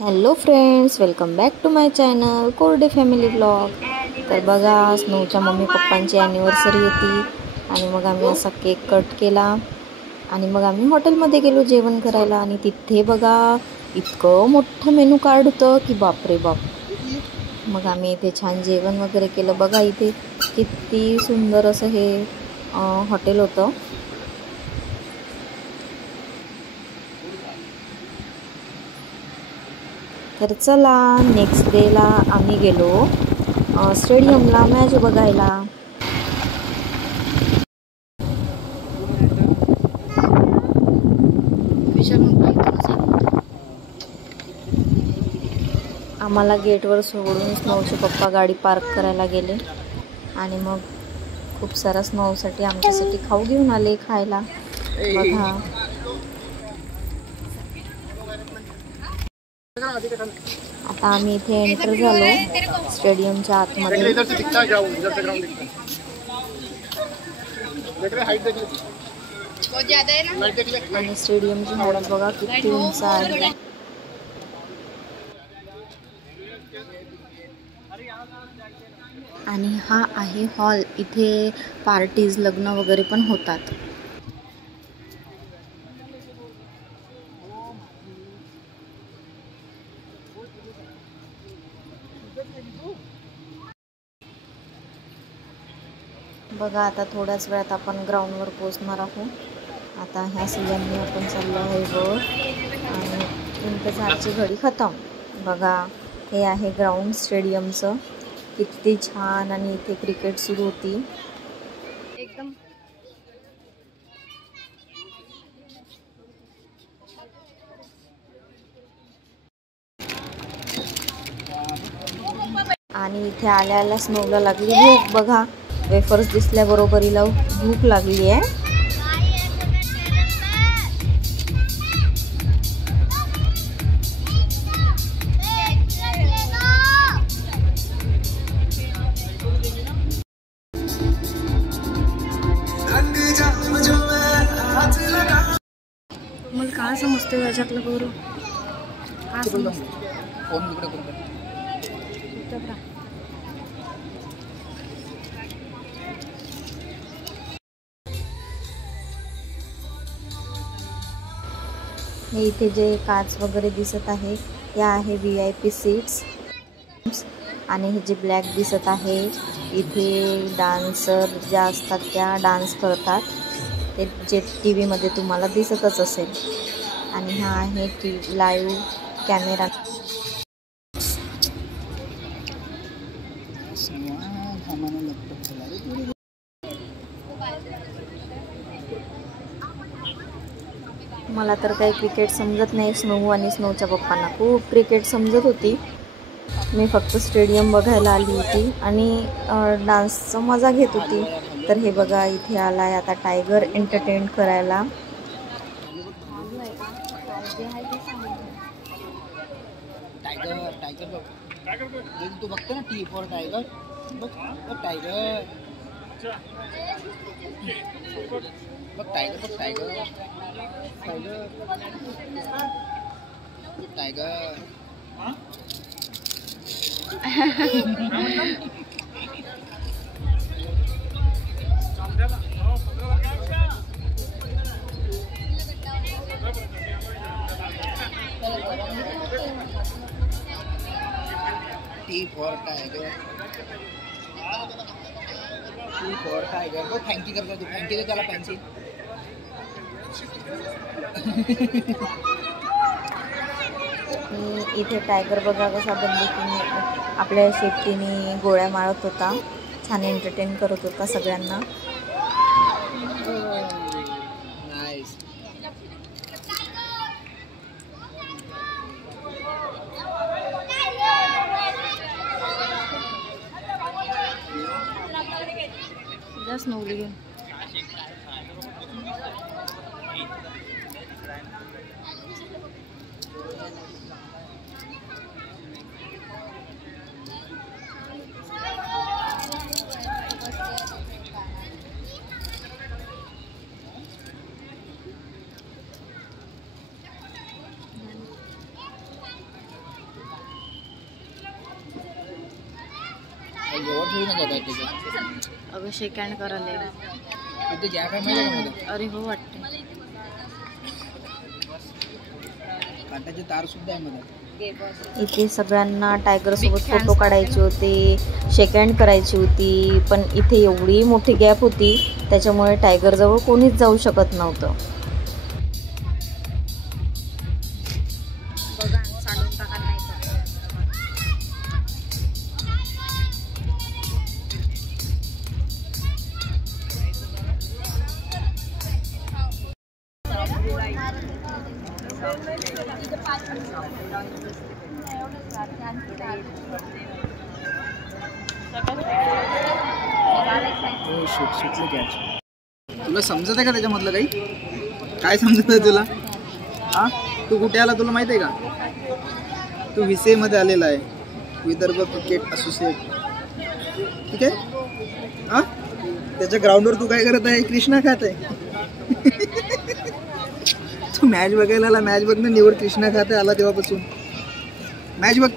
Hello friends, welcome back to my channel Korde family blog. तर बघा, स्नोच्या mummy पप्पांची anniversary होती आणि मग आम्ही असा केक कट केला आणि मग आम्ही हॉटेलमध्ये गेलो जेवण करायला. आणि तिथे बघा इतकं मोठं मेनू कार्ड होतं की बापरे बाप. मग आम्ही इथे छान जेवण वगैरे केलं. बघा इथे किती सुंदर असं हे हॉटेल होतं. तर चला, नेक्स्ट डेला आम्ही गेलो स्टेडियमला मॅच बघायला. आम्हाला गेटवर सोडून स्नोचे पप्पा गाडी पार्क करायला गेले आणि मग खूप सारा स्नोसाठी आमच्यासाठी खाऊ घेऊन आले खायला. बघा आता आम्ही इथे एंटर झालो स्टेडियमच्या आतमध्ये. आणि स्टेडियमची हाईट बघा किती उंच आहे. आणि हा आहे हॉल, इथे पार्टीज लग्न वगैरे पण होतात. बघा आता थोड्याच वेळात आपण ग्राउंडवर पोहोचणार आहोत. आता ह्या सीझनने आपण चाललो आहे वर आणि इंतजारची घडी खतम. बघा हे आहे ग्राउंड स्टेडियमचं, किती छान. आणि इथे क्रिकेट सुरू होती एकदम. आणि इथे आल्या आल्या स्नोला लागली भूक. बघा वेफर्स दिसल्याबरोबर हिला भूक लागली आहे. मला काय समजते याच्यातलं बरं, काय समजते हे इथे जे काच वगैरे दिसत आहे त्या आहे VIP सीट्स. आणि हे जे ब्लॅक दिसत आहे इथे डान्सर ज्या असतात त्या डान्स करतात, ते जे TV मध्ये तुम्हाला दिसतच असेल. आणि हा आहे लाईव्ह कॅमेरा. मला तर काही क्रिकेट समजत नाही. स्नो आणि स्नोच्या पप्पांना खूप क्रिकेट समजत होती. मी फक्त स्टेडियम बघायला आली होती आणि डान्सचा मजा घेत होती. तर हे बघा इथे आलाय आता टायगर एंटरटेन करायला. तू बघतो ना T for टायगर, बघ टायगर, बघ टायगर, बघ tiger, tiger, tiger. T for tiger, T for tiger. बघ थँक्यू करतो तू, थँक्यू दे त्याला पेन्सिल. इथे टायगर बघा कसा बंदुकीने आपल्या शेपटीने गोळ्या मारत होता. छान एंटरटेन करत होता सगळ्यांना. नाईस. जास्त नवली घेऊन थोडी ना जात आहे त्याच्यात. अगं शेक हँड करायला तिथे गॅप आहे माहिती आहे का मध्ये? अरे हो वाटते कांट्याचे तार सुद्धा आहे मध्ये. इथे सगळ्यांना टायगर सोबत फोटो काढायचे होते, शेक हँड करायची होती, पण इथे एवढी मोठी गॅप होती त्याच्यामुळे टायगर जवळ कोणीच जाऊ शकत नव्हतं. तुला समजत आहे का त्याच्यामधलं काही? काय समजत आहे तुला? हा, तू कुठे आला तुला माहिती आहे का? तू विसे मध्ये आलेला आहे, विदर्भ क्रिकेट असोसिएट. ठीक आहे. हा, त्याच्या ग्राउंडवर तू काय करत आहे? कृष्णा खात आहे. तू मॅच बघायला आला, मॅच बघणं निवड कृष्णा खात आला तेव्हापासून. मॅच बघ.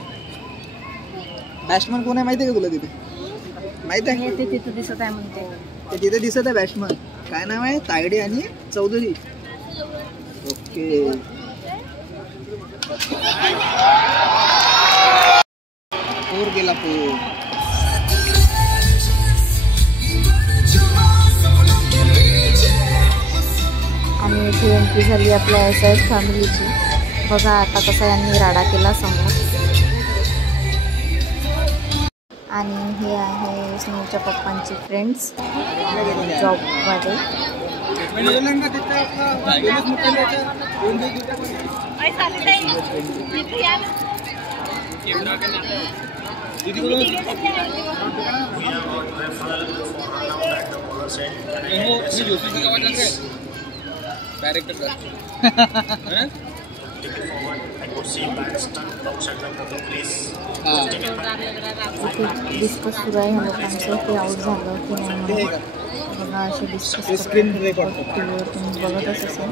बॅट्समन कोण आहे माहिती आहे का तुला? तिथे माहित आहे? ते तिथे दिसत आहे म्हणते. ते तिथे दिसत आहे बॅट्समन. काय नाव आहे? तायडे आणि चौधरी. ओके. फोर गेला फोर. आणि इथे एंट्री झाली आपल्या SS फॅमिलीची. बघा आता कसा यांनी राडा केला समोर. आणि हे आहे स्नोच्या पप्पांचे फ्रेंड्स जॉबमध्ये. डिस्कस सुरू आहे ह्या लोकांचं की आऊट झालं की नाही म्हणून. बघा असे डिस्कस टीव्हीवर तुम्ही बघतच असेल.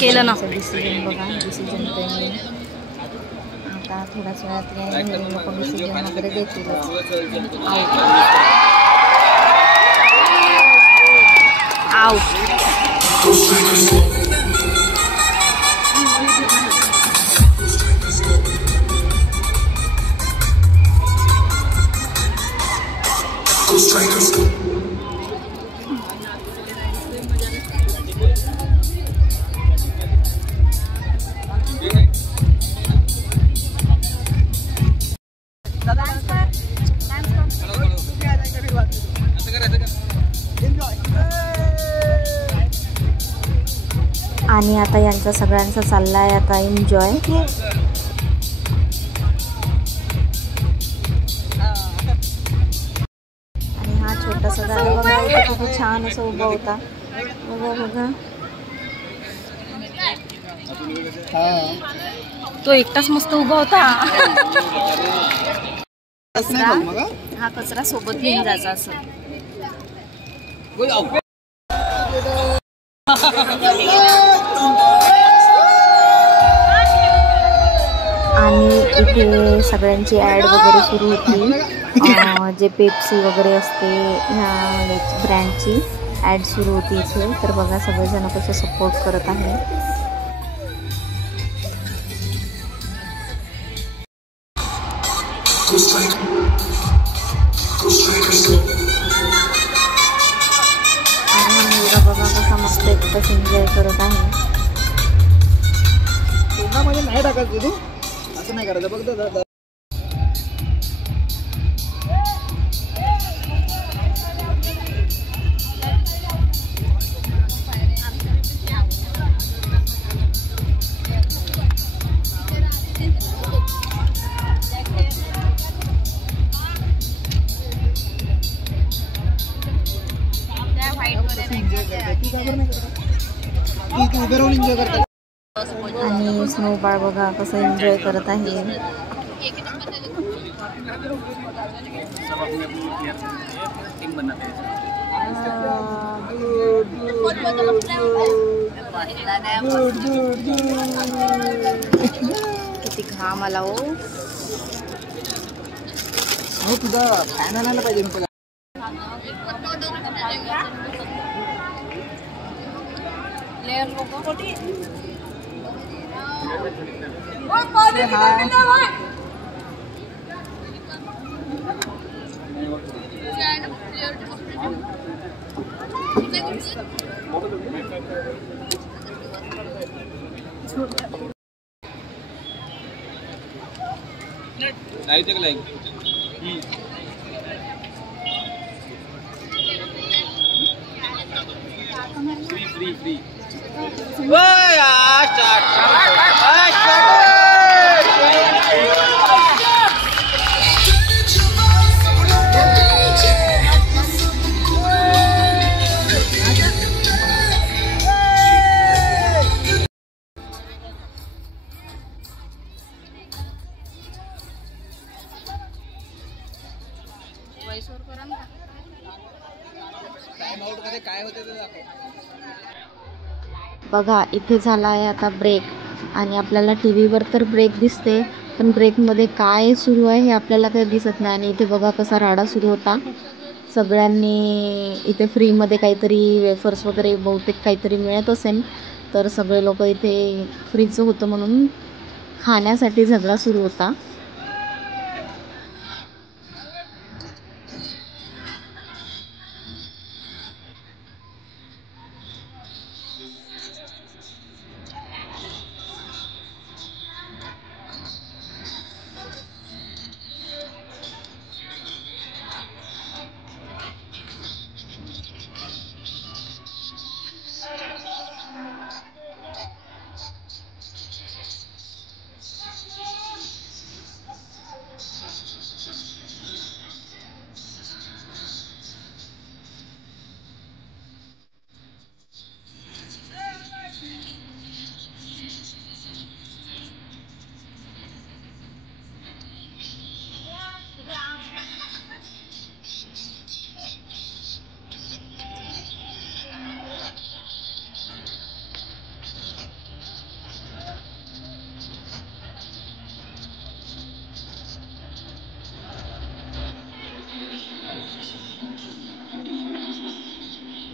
केलं ना डिसिजन. बघा डिसिजन त्यांनी आता थोड्याच वेळात हे लोक डिसिजन वगैरे देतील. आऊट. आणि आता यांचा सगळ्यांचा चालला आहे आता एन्जॉय. आणि हा छोटासा झाला बघा किती छान असं उभा होता. बघा बघा तो एकटाच मस्त उभा होता. हा कचरा सोबत घेऊन जायचा असं. आणि इथे सगळ्यांची ॲड वगैरे सुरू होती. जे पेप्सी वगैरे असते ह्या ब्रँडची ॲड सुरू होती इथे. तर बघा सगळेजण कसे सपोर्ट करत आहे. आणि हा मुलगा बघा कसा मस्त एकटाच एन्जॉय करत आहे. मध्ये नाही टाकायचं तू असं नाही करायचं. बघ उभे राहून एन्जॉय करतात. आणि स्नोबॉल बघा कसं एन्जॉय करत आहे. किती घाम आला हो. हो तुझा फॅन आणायला पाहिजे मी तुला. काय होते ते दाखव. बघा इथे झाला आहे आता ब्रेक आणि आपल्याला टी व्हीवर तर ब्रेक दिसते पण ब्रेकमध्ये काय सुरू आहे हे आपल्याला काही दिसत नाही. आणि इथे बघा कसा राडा सुरू होता. सगळ्यांनी इथे फ्रीमध्ये काहीतरी वेफर्स वगैरे बहुतेक काहीतरी मिळत असेल तर सगळे लोक इथे फ्रीचं होतं म्हणून खाण्यासाठी झगडा सुरू होता.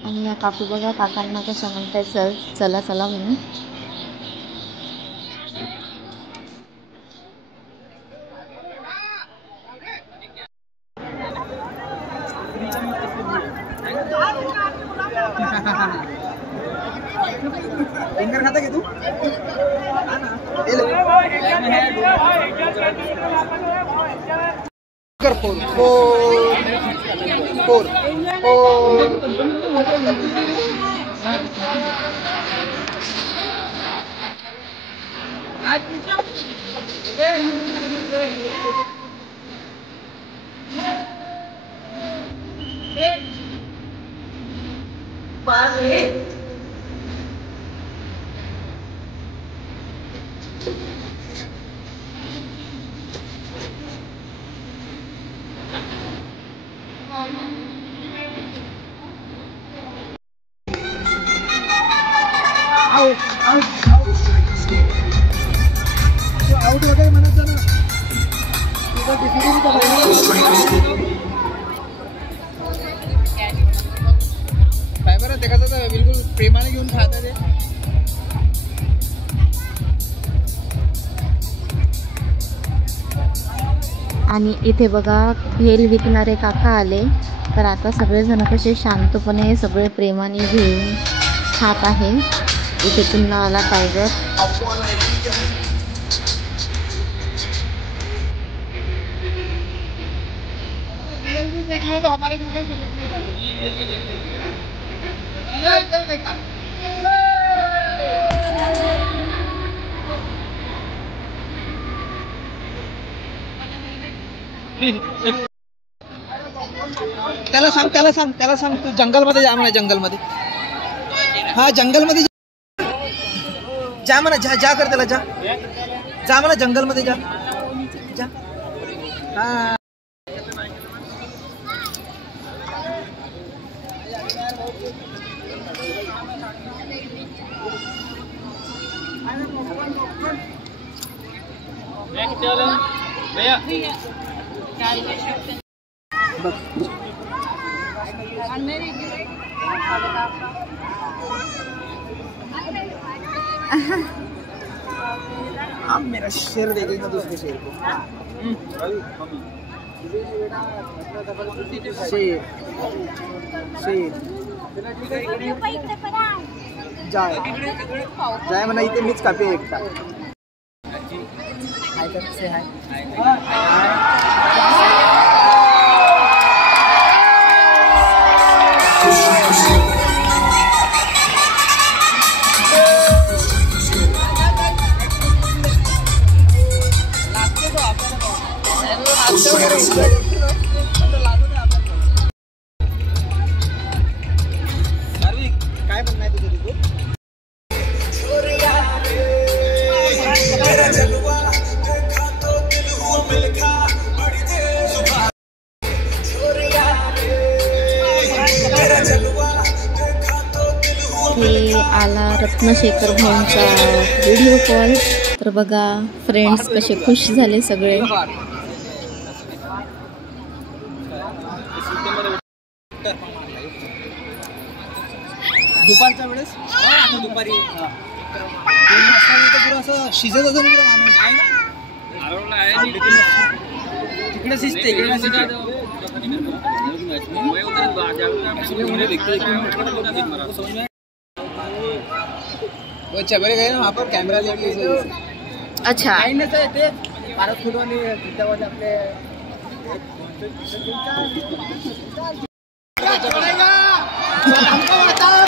आणि या काकू बघा काकांना कसं म्हणताय चला चला म्हणून. फिंगर खाता की तू कर फोर फोर फोर आउट वगैरे म्हणायचं ना काय बरं ते कसं बिलकुल प्रेमाने घेऊन खात ते. आणि इथे बघा भेल विकणारे काका आले तर आता सगळेजण कसे शांतपणे सगळे प्रेमाने घेऊन खात आहे. इथे पुन्हा आला टायगर. त्याला सांग तू जंगलमध्ये जा म्हणा. जंगलमध्ये हा जंगलमध्ये जा म्हणा. जा कर त्याला जा म्हणा. जंगलमध्ये जा हा. बघ आप मेरा शेर देखेगा दूसरे शेर को। शेर शेर जाय जाय म्हणा इथे मीच कापी एकटा हाय कसे हाय काय म्हणणार तुझं तिथे हे आला रत्नशेखर भाऊंचा व्हिडिओ कॉल. तर बघा फ्रेंड्स कसे खुश झाले सगळे. दुपारच्या वेळेस आता दुपारी 3 वाजता पुरं असं शिजत असेल तिकडे शिजते अच्छा बरे गए वहाँ पर कैमरा लेके अच्छा ते भारत फूट वाले आपले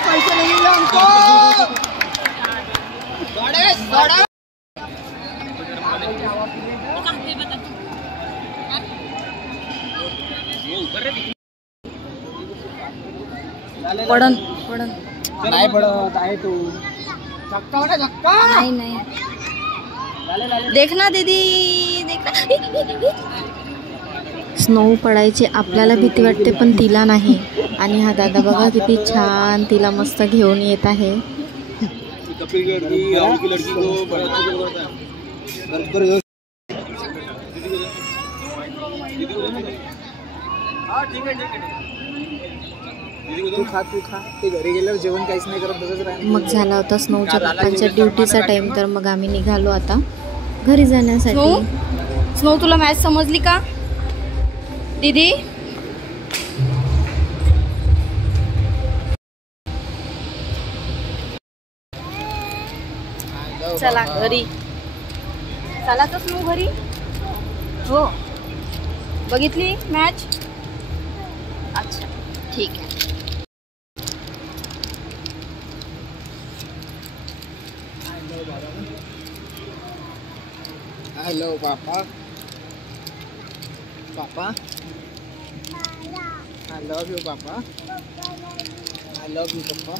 पैसे नहीं मिले हमको पडन पडन नाही पडत आहे तू झक्का बडा झक्का नाही नाही देखना दीदी देखना. स्नो पडायची आपल्याला भीती वाटते पण तिला नाही. आणि हा दादा बघा किती छान तिला मस्त घेऊन येत आहे. तू खा ते घरी गेल्यावर जेवण काहीच नाही करत तसंच राहील. मग झाला होता स्नोच्या पप्पांच्या ड्युटीचा टाइम. तर मग आम्ही निघालो आता घरी जाण्यासाठी. स्नो तुला मॅच समजली का दीदी? चला घरी चला तर स्नो घरी. हो बघितली मॅच? अच्छा ठीक आहे. Hello papa papa I love you papa I love you पप्पा.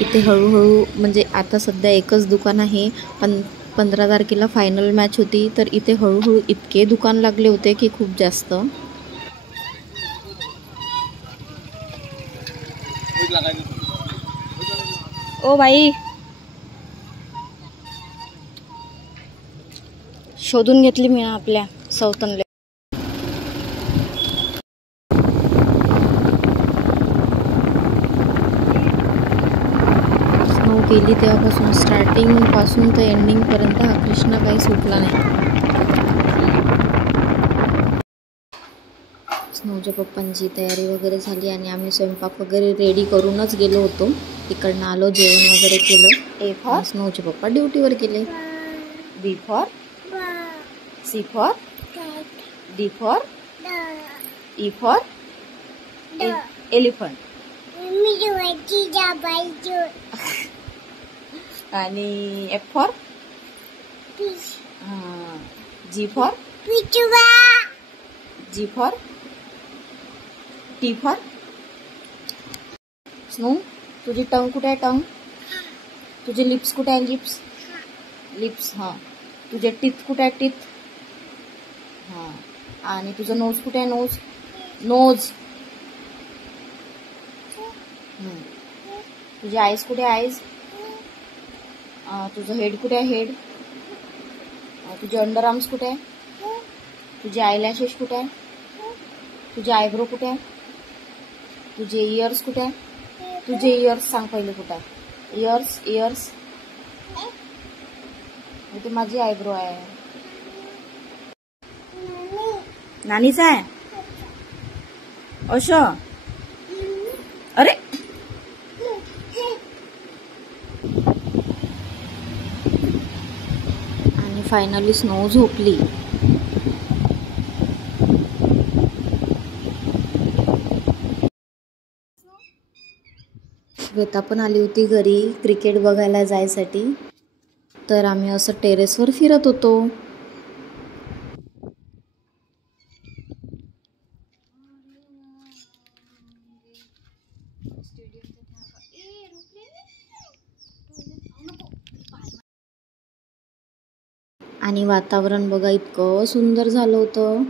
इथे हळूहळू म्हणजे आता सध्या एकच दुकान आहे पण 15 तारखेला फायनल मॅच होती. तर इथे हळूहळू इतके दुकान लागले होते की खूप जास्त. ओ बाई शोधून घेतली मी आपल्या सौतनले. स्नो केली तेव्हापासून स्टार्टिंग पासून तर एंडिंग पर्यंत हा कृष्णा काही सुटला नाही. स्नोच्या पप्पांची तयारी वगैरे झाली आणि आम्ही स्वयंपाक वगैरे रेडी करूनच गेलो होतो. तिकडनं आलो जेवण वगैरे केलं. ए फॉर स्नोचे पप्पा ड्युटीवर गेले. बी for C for D for E for elephant. आणि F for G for G for T for snow. तुझी टंग कुठे आहे? टंग. तुझे लिप्स कुठे आहे? लिप्स लिप्स हां. तुझे टीथ कुठे आहे? टीथ हां. आणि तुझं नोज कुठे आहे? Nose nose. तुझे आईज कुठे आहे? आईज. तुझं हेड कुठे आहे? हेड. तुझे अंडर आर्म्स कुठे आहे? तुझे आयलॅशेस कुठे आहे? तुझे आयब्रो कुठे आहे? तुझे इयर्स कुठे आहे? तुझे इयर्स सांग पहिले कुठे आहे? इयर्स इयर्स इथे माझी आयब्रो आहे. नानीचा आहे असं. अरे आणि फायनली स्नो झोपली. श्वेता पण आली होती घरी क्रिकेट बघायला जायसाठी. तर आम्ही असं टेरेसवर फिरत होतो. आणि वातावरण बघा इतकं सुंदर झालं होतं.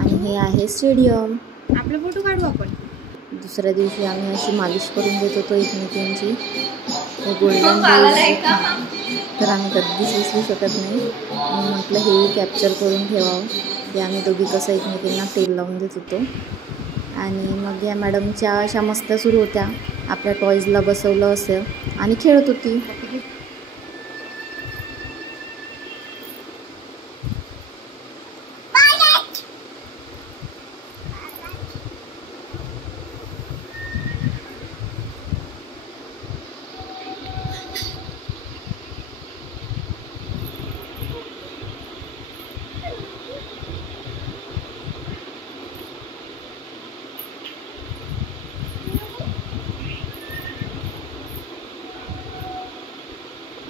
आणि हे आहे स्टेडियम. आपला फोटो काढू आपण. दुसऱ्या दिवशी आम्ही अशी मालिश करून देत होतो एकमेकांची. हे गोल्डन डेज तर आम्ही कधीच विसरू शकत नाही. मी म्हटलं हे कॅप्चर करून ठेवावं की आम्ही दोघी कसं एकमेकांना तेल लावून देत होतो. आणि मग या मॅडमच्या अशा मस्त्या सुरू होत्या. आपल्या टॉईजला बसवलं असेल आणि खेळत होती.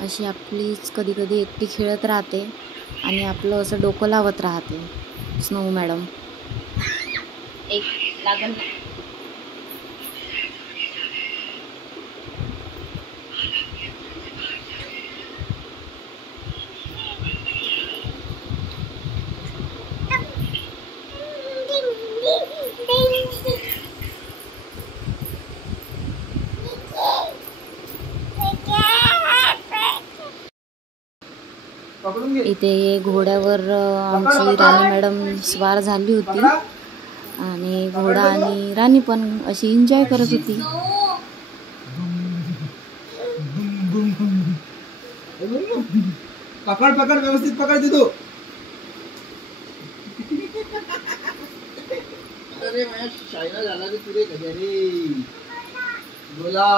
अशी आपलीच कधी कधी एकटी खेळत राहते आणि आपलं असं डोकं लावत राहते स्नो मॅडम. एक लागल ना. इथे घोड्यावर आमची राणी मॅडम स्वार झाली होती आणि घोडा आणि राणी पण अशी एन्जॉय करत होती. पकड पकड व्यवस्थित पकड दे. अरे माझ्या शायना झाला की तुरे रे. घोला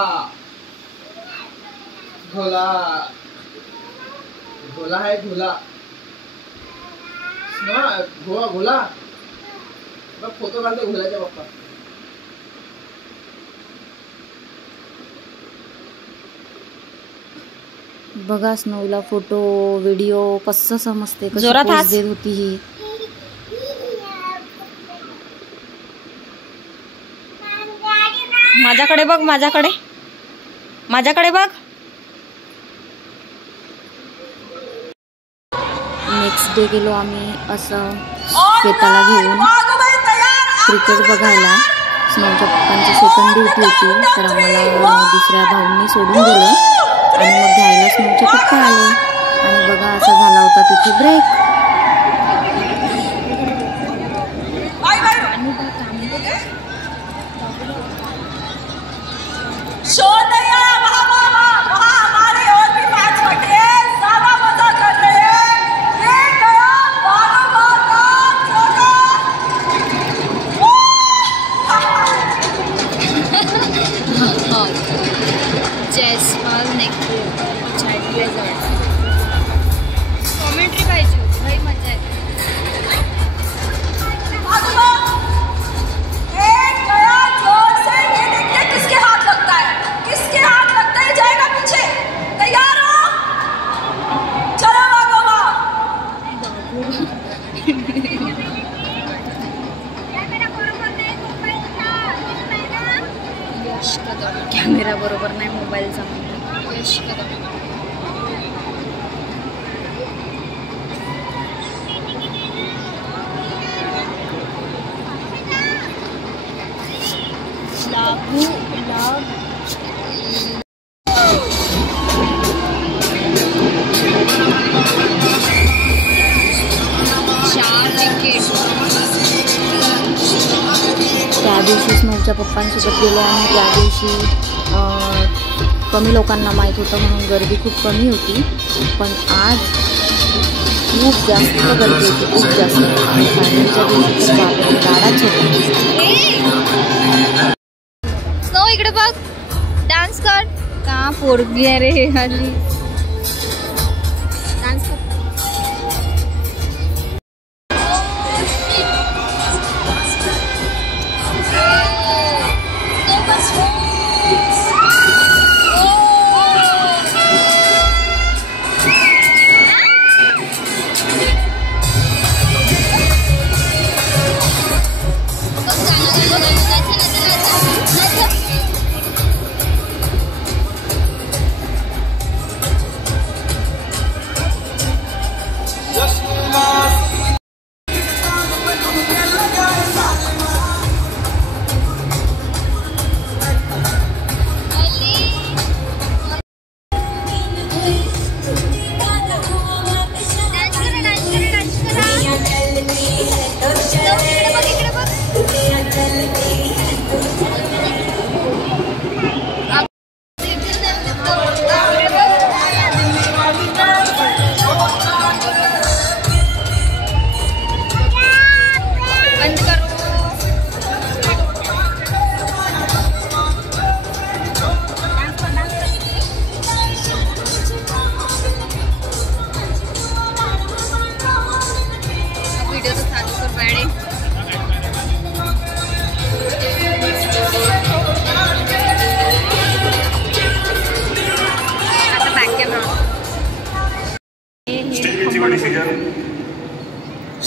घोला घोला है घोला. घोला घोला बघ फोटो काढतो घोल्याच्या बाप्पा. बघा स्नोला फोटो व्हिडिओ कसं समजते, कशी पोज देत होती ही. माझ्याकडे बघ, माझ्याकडे माझ्याकडे बघ. नेक्स्ट डे गेलो आम्ही असं श्वेताला घेऊन क्रिकेट बघायला. स्नोच्या पप्पांची सेकंड ड्युटी होती तर आम्हाला दुसऱ्या भाऊंनी सोडून दिलं आणि मग घ्यायला स्नोचे पप्पा आले. आणि बघा असा झाला होता तिथे ब्रेक. कॉमेंट्री पाहिजे होती भाई, मजा येते. किसके हाथ लगता है, किसके हाथ लगता है, जाएगा पीछे. तैयार हो, चलो बाबा. कॅमेरा बरोबर नाही मोबाईलचा. स्नूच्या पप्पांसोबत गेलो आणि त्या दिवशी कमी लोकांना माहीत होतं म्हणून गर्दी खूप कमी होती, पण आज खूप जास्त गर्दी होती, खूप जास्त. आणि फायनलच्या दिवशी तर बापरे गाडाच होती. स्नो इकडे बघ, डान्स कर. का पोरगी आहे रे हल्ली. डान्स कर.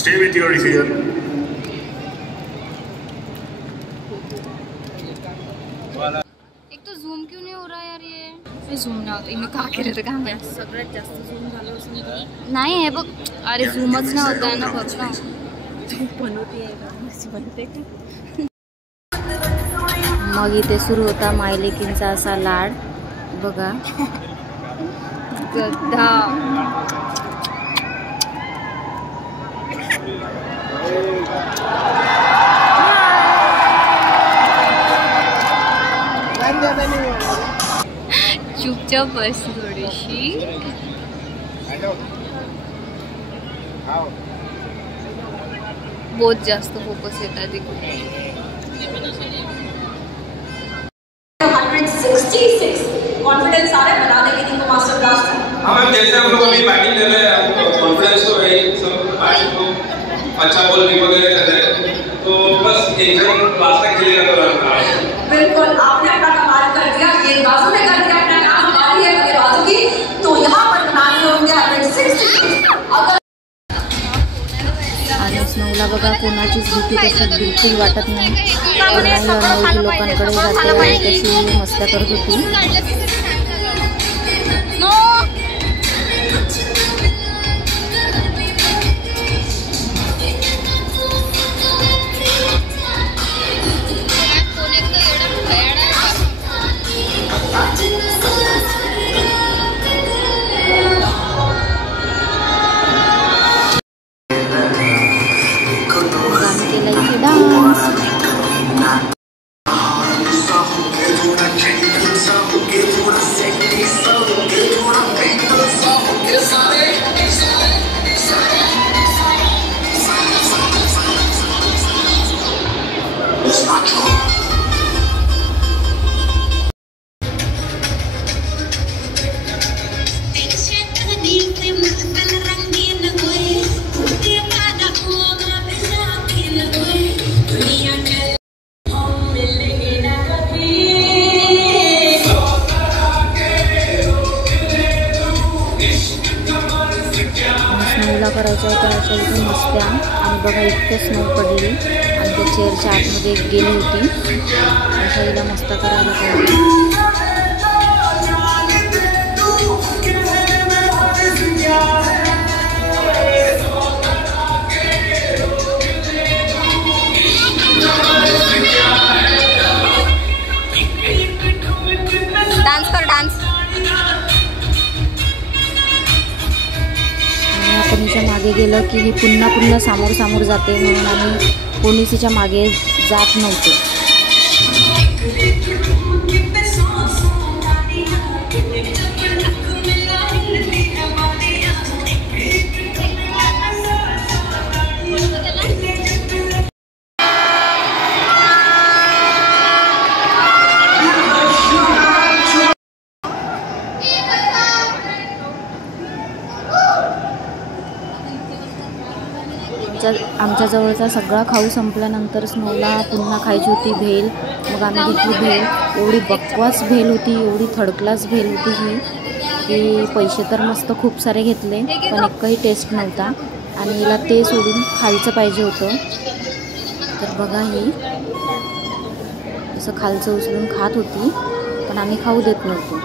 Stay with your decision. एक तो झूम क्यों नहीं हो रहा यार ये झूम ना होतं इकडे का केलं तर काय सगळ्यात जास्त झूम झालं असं नाही आहे बघ. अरे झूमच नाही होत आहे ना बघ ना. मग इथे सुरू होता मायलेकींचा असा लाड बघा. गद्दा चुपचाप बस थोडीशी. बहुत जास्त फोकस येतात इकडे. 166 कॉन्फिडेंस आ रहा है बता देंगे इनको मास्टर क्लास. हाँ मैम, जैसे हम लोग अभी बैटिंग कर रहे हैं कॉन्फिडेंस तो है ही, सब बैटिंग को अच्छा बॉलिंग वगैरह कर रहे हैं, तो बस एक जन क्लास तक खेलेगा तो बिल्कुल आपने अपना कमाल कर दिया. गेंदबाजों ने कर दिया अपना काम. हमारी है बल्लेबाजों की, तो यहाँ पर बनाने होंगे 166. अगर आणि स्नोला बघा कोणाचीच भीती कशी बिलकुल वाटत नाही. अनोळखी लोकांकडे जाते आणि कशी मस्त्या करत होती. करायच्या होत्या अशा इथे मस्त्या. आणि बघा इतकं स्नो पडली आणि त्या चेअरच्या आतमध्ये गेली होती. अशा हिला मस्ता करायला पाहिजे. डान्स कर डान्स. आपण हिच्या मागे गेलं की ही पुन्हा समोर जाते म्हणून आम्ही कोणीच हिच्या मागे जात नव्हतो. आमच्या जवळचा सगळा खाऊ संपल्यानंतर स्नोला पुन्हा खायची होती भेल. मग आम्ही घेतली भेल. एवढी बकवास भेल होती, एवढी थर्ड क्लास भेल होती ही की पैसे तर मस्त खूप सारे घेतले पण एकही टेस्ट नव्हता. आणि हिला ते सोडून खालचं पाहिजे होतं. तर बघा ही असं खालचं उचलून खात होती पण आम्ही खाऊ देत नव्हतो.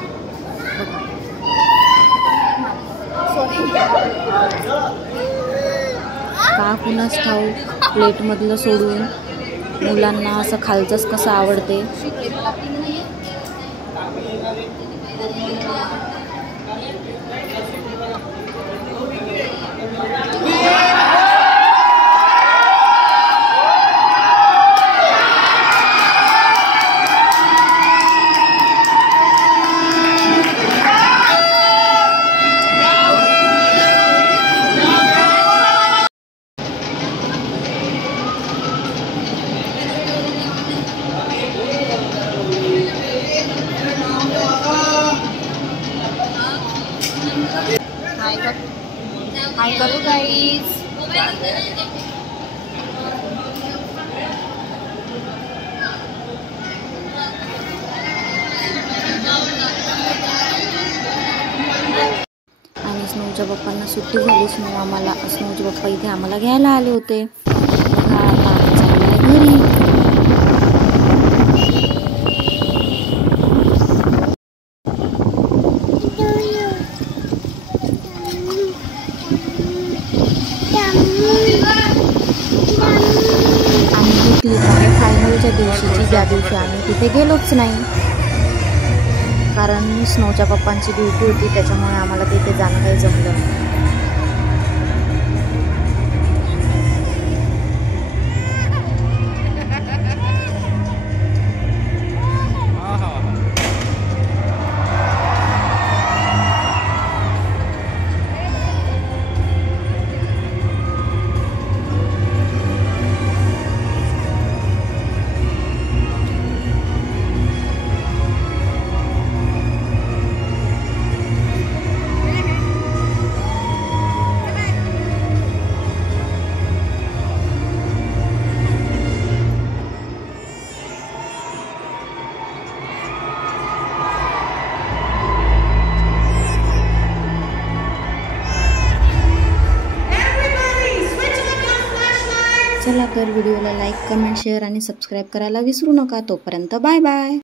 का कुणास ठाऊक प्लेटमधलं सोडून मुलांना असं खालचंच कसं आवडते. हाय करू गाईज. आणि स्नोच्या पप्पांना सुट्टी झाली. स्नोचे पप्पा इथे आम्हाला घ्यायला आले होते. आता चाललंय घरी. फायनलच्या दिवशीची ज्या दिवशी आम्ही तिथे गेलोच नाही कारण स्नोच्या पप्पांची ड्युटी होती त्याच्यामुळे आम्हाला तिथे जाणं काही जमलं नाही. चला तर व्हिडिओला लाईक, कमेंट, शेअर आणि सबस्क्राईब करायला विसरू नका. तोपर्यंत बाय बाय.